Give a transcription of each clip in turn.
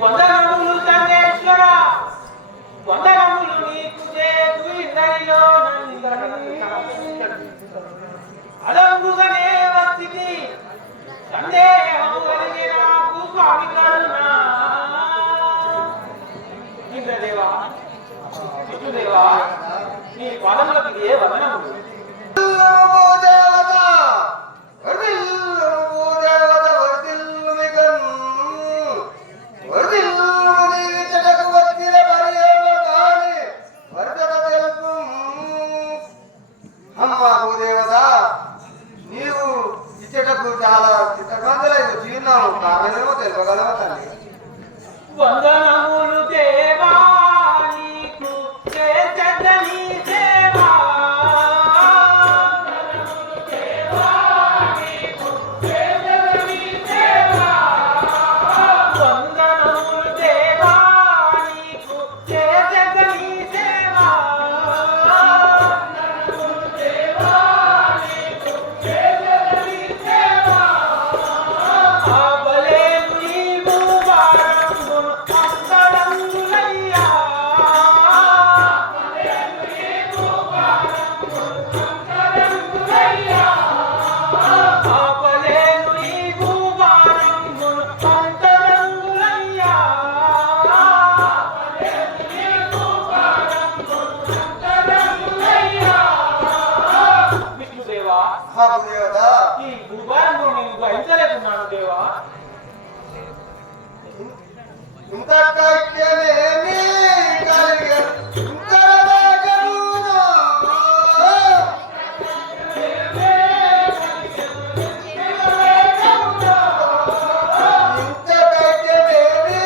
వందనములు సర్వేశ్వర, వందనములు నీకు చేతు ఇందరిలో అలంబుగానే వచ్చింది సందేహము కలిగి నాకు స్వామి కరుణా. ఇంద్రదేవా, విష్ణుదేవా, నీ పాదములకు ఏ వందనములు. నీవు ఇచ్చేటప్పుడు చాలా చిత్తకందలేదు జీర్ణాలు కారణమేమో తెలుపగలవా తల్లి. వందనములు దేవా నీకు చేతని దేవా, వందనములు దేవా నీకు చేతని దేవా, ఆబలేను నీవు వారంగును అంతరంగులయ్యా, ఆబలేను నీవు వారంగును అంతరంగులయ్యా, విష్ణుదేవా, మహాదేవత ఈ భూభారంలో నేను గ్రహించలేకున్నాను దేవా. ఇంత కైక్యమేమి కలిగ ఇంతరదాగనునా. ఇంత కైక్యమేమి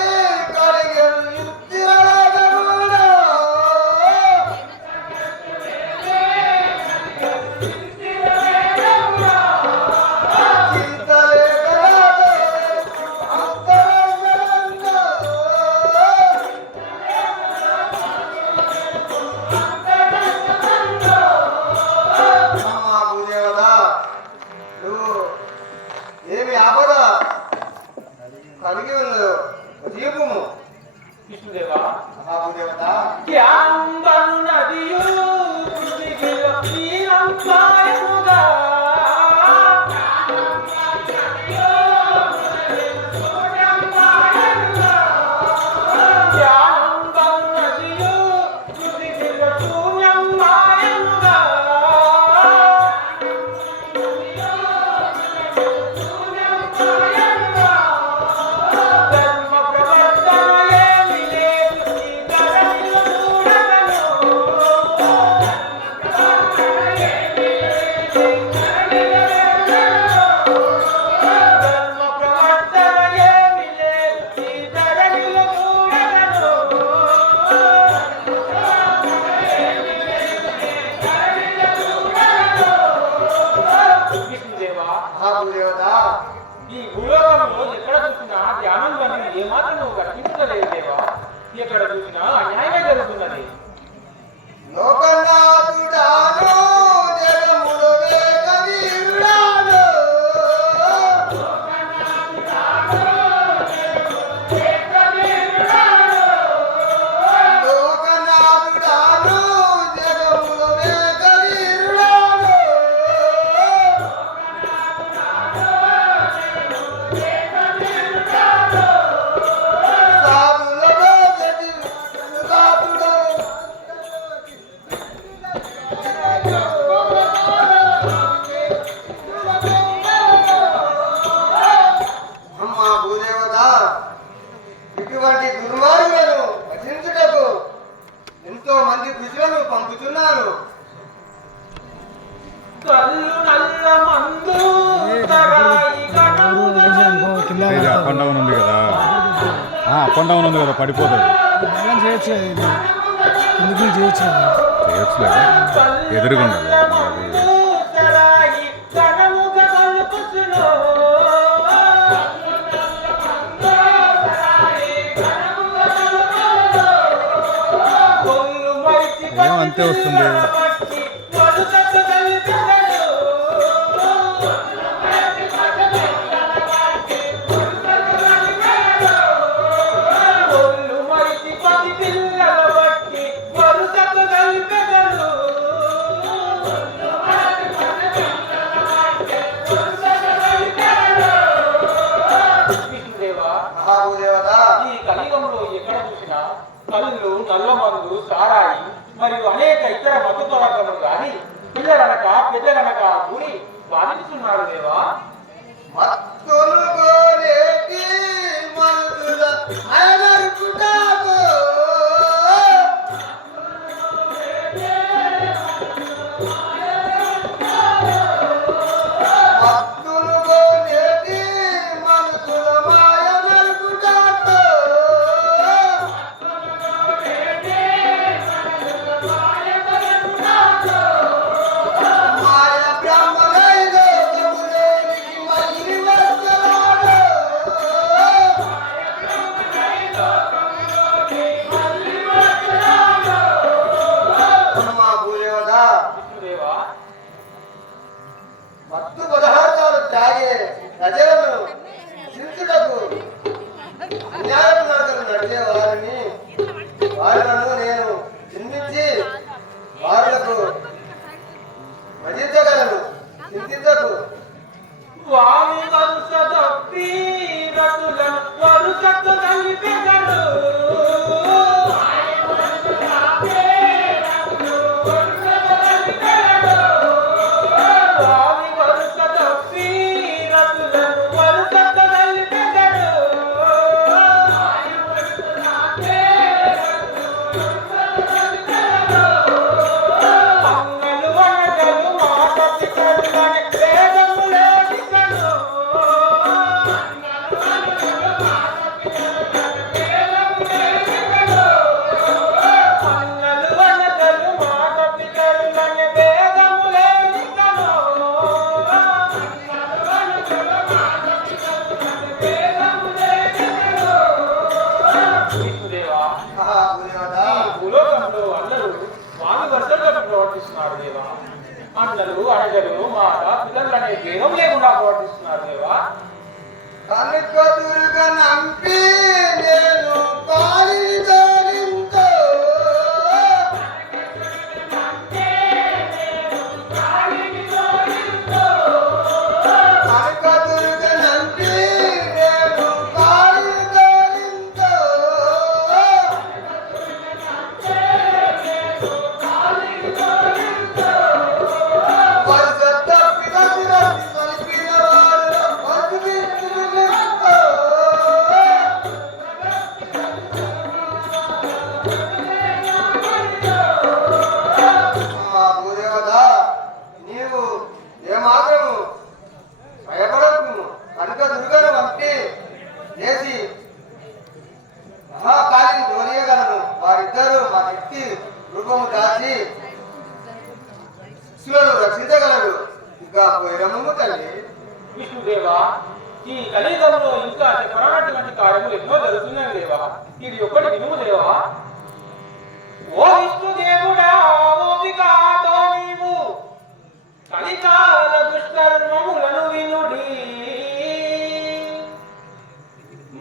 కలిగ ఇంతరదాగనునా. ఏమి ఆపద కలిగి ఉన్నదో దీపము. విష్ణుదేవా, మహాదేవత జ్ఞానంబను నదియు కృతికిలో నీరంపాయముగా, జ్ఞానంబను నదియు కృతికిలో శూన్యంపాయముగా, ధర్మ ప్రవర్తనయేమి లేదు నీ ధరణిలో చూడగను, ధర్మ ప్రవర్తనయేమి లేదు నీ ధరణిలో చూడగను, విష్ణుదేవా, మహాదేవత ఈ భూలోకంలో ఎక్కడ చూసినా ధ్యానం కానీ ఏమాత్రం నువ్వు కనిపించలేదు దేవా. ఎక్కడ చూసినా అన్యాయమే జరుగుతున్నది. లోకనాథుడాను జగములు వేగ వీరుడాను. లోకనాథుడాను జగములు వేగ వీరుడాను. సాధులలో గతి సాధుడను. అమ్మా భూదేవత, ఇటువంటి దుర్మార్గులను రక్షించుటకు ఎంతో మంది కృషులను పంపుతున్నారు. కళ్ళు నల్ల మందు తరాయి గణముగా ఇది అప్ అండ్ డౌన్ ఉంది కదా, అప్ అండ్ డౌన్ ఉంది కదా, పడిపోతుంది. చేయొచ్చు ఎందుకు చేయొచ్చు చేయొచ్చులేదా, ఎదురుగా ఉండాలి అది. తరాయి గణముగా కలుపుచును, కొల్లు మైతి ఏమంతే వస్తుంది. పట్టి వడుకకు కల్పించను, భూదేవత ఈ కలియుగంలో ఎక్కడ చూసినా కళ్ళు, నల్లమందు, సారాయి మరియు అనేక ఇతర మత్తు పదార్థములు కానీ పిల్లలనక పెద్దలనక కూడి బాధిస్తున్నారు దేవా. మత్తులు కోరేటి మనుషుల అయనరుకుటాకు మత్తులు కోరేటి మనుషుల మాయనరుకుటాకు మాయ బ్రహ్మలైన గములేనికి మళ్ళీ వస్తరాడు అమ్మా భూదేవత విష్ణుదేవా, మత్తు పదార్థాలు తాగే ప్రజలను చింతుటకు న్యాయ మార్గం నడిచే వారిలను నేను చింతించి వారులకు భజించగలను. చింతించకు. వామి వరుస తప్పి రతుల వరుసతో కలిపెదడు. వామి వరుస తప్పి రతులను వరుసతో కలిపెదడు. అంగలు వనగలు మాట పితరులని వేదములోని కను. అంగలు వనగలు మాట పితరులని వేదములోని కను. విష్ణుదేవా, ఆహా భూదేవత భూలోకంలో అందరూ స్వామి వర్షంలో ప్రవర్తిస్తున్నారు దేవా. అందరూ అడగలు మాట పిల్లలు అనే భేదం లేకుండా ప్రవర్తిస్తున్నారు దేవా. కనుక దుర్గ నంపి నేను పాలిదరింతో కనుక దుర్గ నంపి నేను పాలిదరింతో వరుస తప్పిన విరక్తి కలిపిన వారు వదిలించుకుంటూ అమ్మా భూదేవత నీవు ఏమాత్రము భయపడకు. కనుక దుర్గను వంటి చేసి మహాకాళిని తోలియగలను. వారిద్దరూ మా శక్తి రూపము దాచి శిశులను రక్షించగలరు. ఇక పోయిరమ్ము తల్లి. విష్ణుదేవా, ఈ కలియుగంలో ఇంకా చెప్పనటువంటి కార్యములు ఎన్నో జరుగుతున్నాయి దేవా. ఇది ఒక్కటి వినుము దేవా. ఓ విష్ణుదేవుడా, ఓపికతో నీవు కలికాల దుష్కర్మములను వినుడి.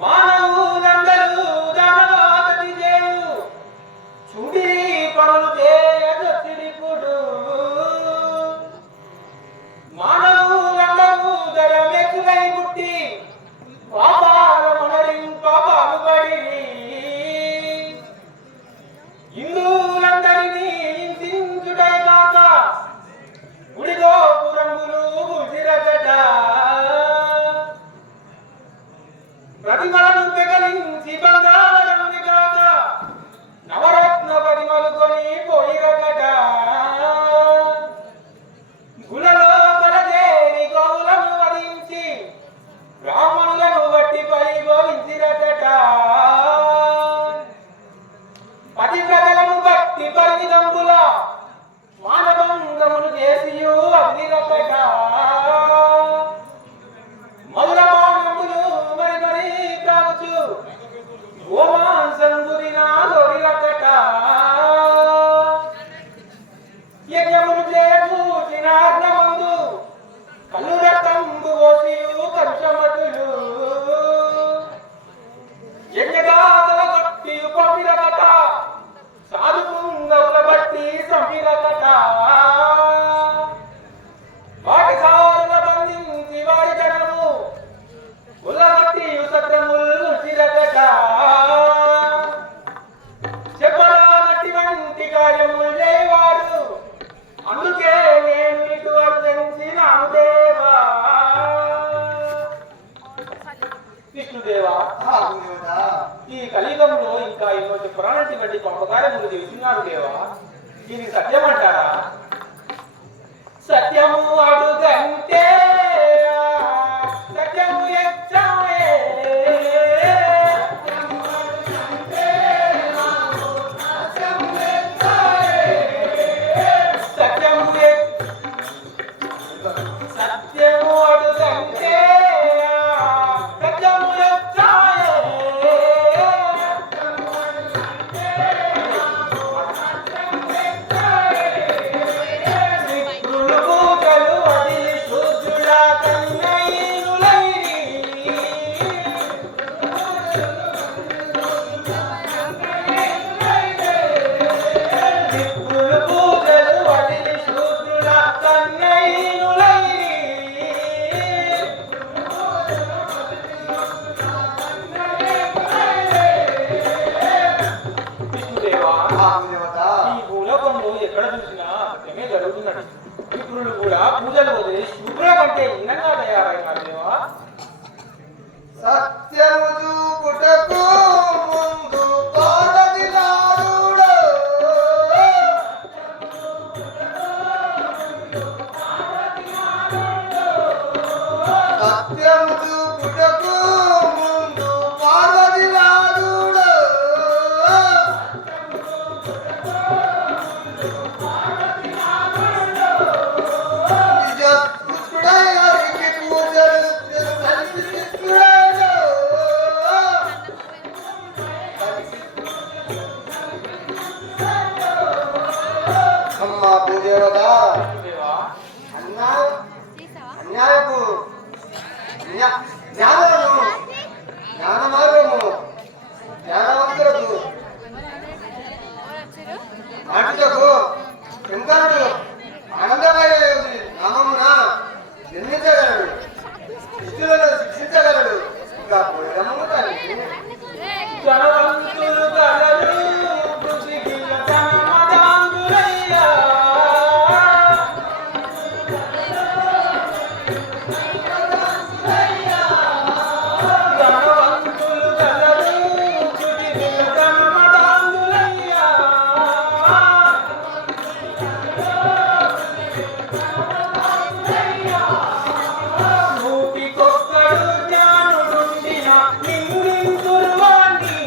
మానవులందరూ ధనవాదతి చేయు చూడి పనులు చేయగొచ్చిడిపుడు. మానవులందరూ ధరమెక్కులై పుట్టి పాపాల మనరింప బాగుపడిరి. హిందువులందరినీ హింసించుటై కాక గుడిగోపురములు గుడిరగట. ప్రతిమలను పెకలించి బంగారముని కాక నవరత్న ప్రతిమలు కొని పోయి ఈ కలియుగంలో ఇంకా ఎన్నో చెప్పరానటువంటి పాపకార్యములు చేస్తున్నారు దేవా. ఇది సత్యమంటారా? సత్యము అడుగంటే సత్యము ఎచ్చాయే, సత్యము అడుగంటే సత్యము ఎచ్చాయే, ఎక్కడ చూసినా సత్యమే జరుగుతున్నది. విప్రులు కూడా పూజలు వదిలి శూద్రుల కంటే హీనంగా తయారైనారు దేవా. సత్యము చూపుటకు ముందు పాదది నారుడు. సత్యము చూపుటకు ముందు పాదది నారుడు. నిజ పుత్రుడైనకి పూజలు సరిపిస్తున్నాడు. అమ్మా భూదేవత, దేవా అన్యాయపు జ్ఞానము జ్ఞాన మార్గము జ్ఞానవంతులకు నాటుటకు శంకరుడు ఆనందమైన నామమున జన్మించగలడు, శిష్యులను శిక్షించగలడు. ఇంకా పోయడము తల్లి. ధనవంతులు కలరు కృషికి ధనమదాంగులయ్యా. ధనవంతులు కలరు కృషికి ధనమదాంగులయ్యా. నూటికొక్కడు జ్ఞానుడుండిన నిందింతురువాణి.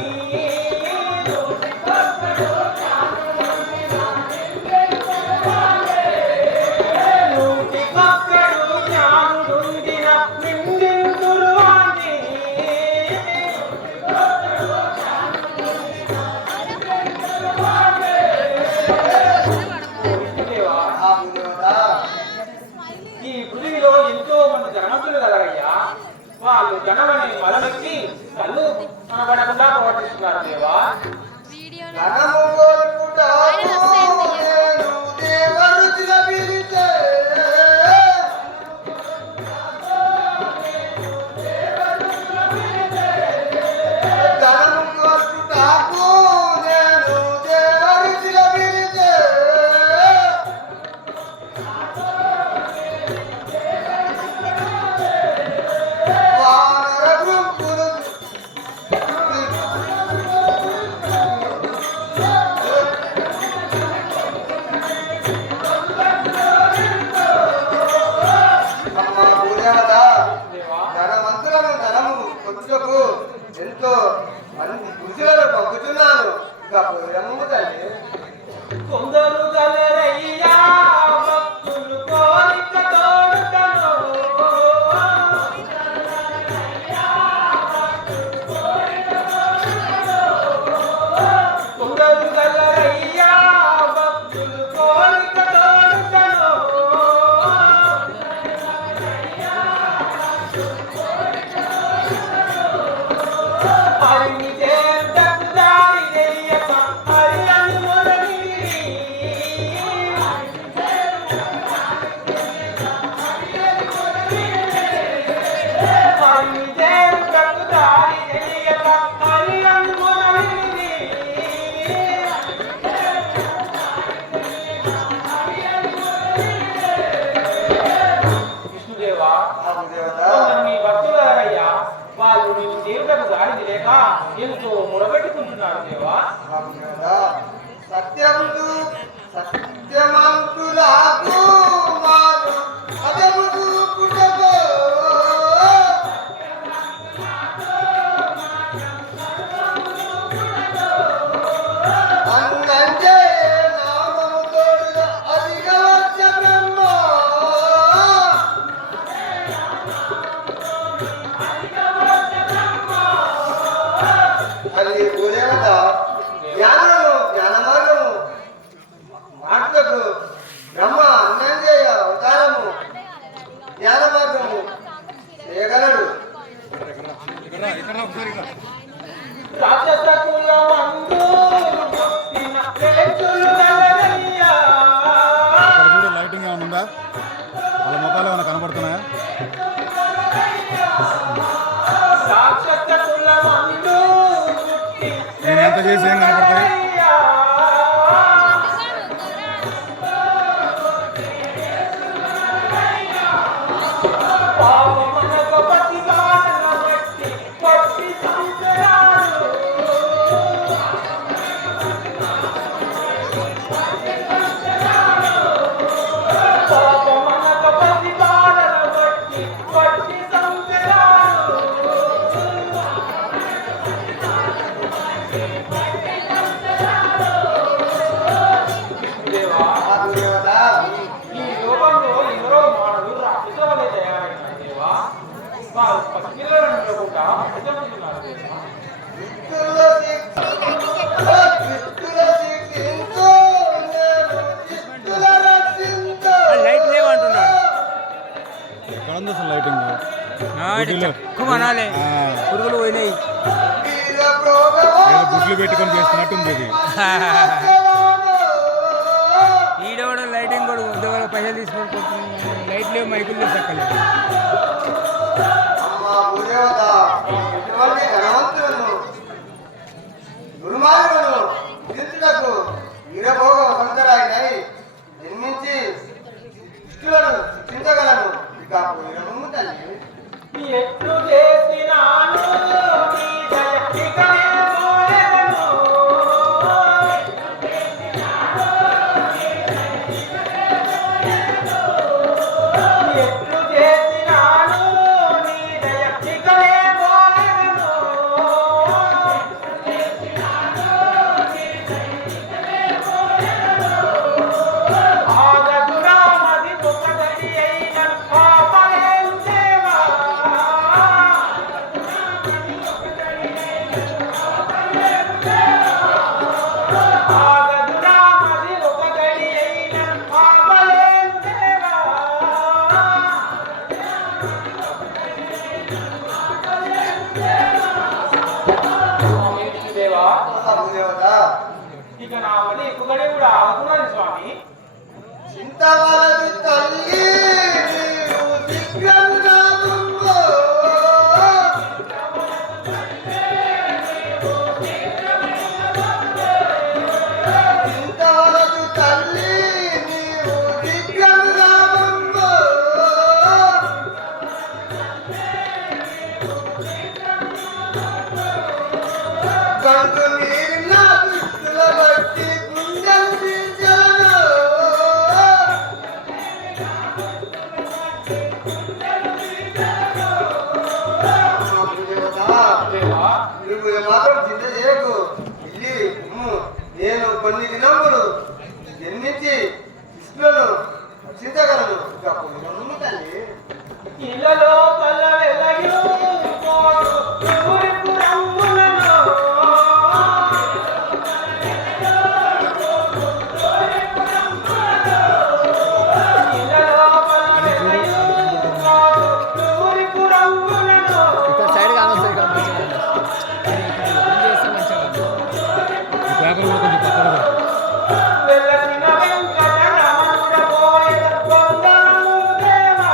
నూటికొక్కడు జ్ఞానుడుండిన నిందింతురువాణి. దేవా, ఆ భూదేవత, ఈ పృథివిలో ఎంతో మంది జనమంతులు కలరయ్యా. వాళ్ళు జనమని మలమెక్కి కళ్ళు కనబడకుండా ప్రవర్తిస్తున్నారు దేవా. ధనము కోల్పుటకు నేను దేవరుచిల పిలిచే. ధనము కోల్పుటకు నేను దేవరుచిల పిలిచే. వానర గుంపులు అమ్మా భూదేవత, దేవా, ధనవంతులను ధనము వచ్చుటకు ఎంతో కృషులను పంపుతున్నాను. ఇంకా పోయము తల్లి. కొందరు కలరయ్యా భక్తులు కోరిక తోడుకను. కొందరు కలరయ్యా భక్తులు కోరిక తోడుకను. హరిని చేర్చకు దారి తెలియక హరి అని మొదలిరి. ఎంతో మొరబెట్టుకుంటున్నారు దేవా. సత్యములు సత్యమంతులకు మారు అదములు పుట్టబో అన్నంజే నామము తోడుగా అధిగవచ్చ బ్రహ్మ అది పూజేవత జ్ఞానము జ్ఞానమార్గము మాటలకు బ్రహ్మ అన్నంజేయ అవతారము జ్ఞాన మార్గము చేయగలడు. రాక్షస కులమందు పుట్టిన రేతులు నల్లనయ్యా. అక్కడ చూడు లైటింగ్ ఏమైనా ఉందా? వాళ్ళ ముఖాలు ఏమైనా కనబడుతున్నాయా? రాక్షస కులమందు పుట్టిన నేను ఎంత చేసి ఏం కనపడతాయి? పాపమనకు ప్రతిపాదన పెట్టి పట్టి సంకరాలు. పాపమనకు ప్రతిపాదన పెట్టి పట్టి సంకరాలు. దేవా, దేవత ఈ లోకంలో ఎందరో మానవులు రాక్షసులే తయారైన దేవా. వారు పసిపిల్లలను కూడా ప్రజలుతున్నారు దేవా. లైట్ లేవంటున్నాడు. ఎక్కడ ఉంది అసలు లైటింగ్? ఎక్కువ అనాలి, పురుగులు పోయినాయి. ఏదో గుడ్లు పెట్టుకొని చేస్తున్నట్టుంది ఇది. ఈడవడ లైటింగ్ కూడా ఉద్యోగాల పైసలు తీసుకొని లైట్ లేవు, మైకులు లేవు, చక్కలేదు. దుర్మార్గులను తీర్చుటకు వీరభోగ సంతరాయినై జన్మించి దుష్టులను శిక్షించగలను. ఇక వీరము తల్లి ఎట్లు చేసినాను నీ దయ ఇకనే మోయెదను. ఎట్లు చేసినాను నీ దయ ఇకనే మోయెదను. ఆగదురా మది ఒకటి అయిన పాపలేం దేవా. ఆగదురా మది ఒకటి అయిన పాపలేం దేవా. స్వామి దేవా, దేవత ఇక నా మది ఎక్కువగానే కూడా ఆగుతున్నాను స్వామి. చింతవలదు తల్లి నీవు దిగ్గంగా ఉందో. చింతవలదు తల్లి నీవు దిగ్గంగా ఉందో. కంటు నీరు నా దుస్తుల బట్టి గుండెలు తీర్చను. దేవా, నువ్వు మాత్రం చింత చేయకు. ఇల్లి నేను కొన్ని దినములు జన్మించి కృష్ణులను రక్షించగలను. ఇక పోయినము తల్లి ఇలలో కల వెలయు పోరు ఊరిపు రంగులను. ఇలలో కల వెలయు పోరు ఊరిపు రంగులను. ఇక్కడ సైడ్ కానొస్తుంది, ఇక్కడ మంచిగా చేస్తే మంచిగా ఈ పేపర్ కూడా కొంచెం పక్కన పెట్టు. వెలసిన వెంకటరమణుడ పోయెద వందనము దేవా.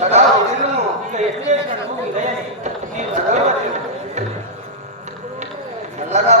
చల్లగా వదిలుము. ఇక ఎట్లు చేసినట్టు ఈ దయని నీవు చూడవచ్చు. చల్లగా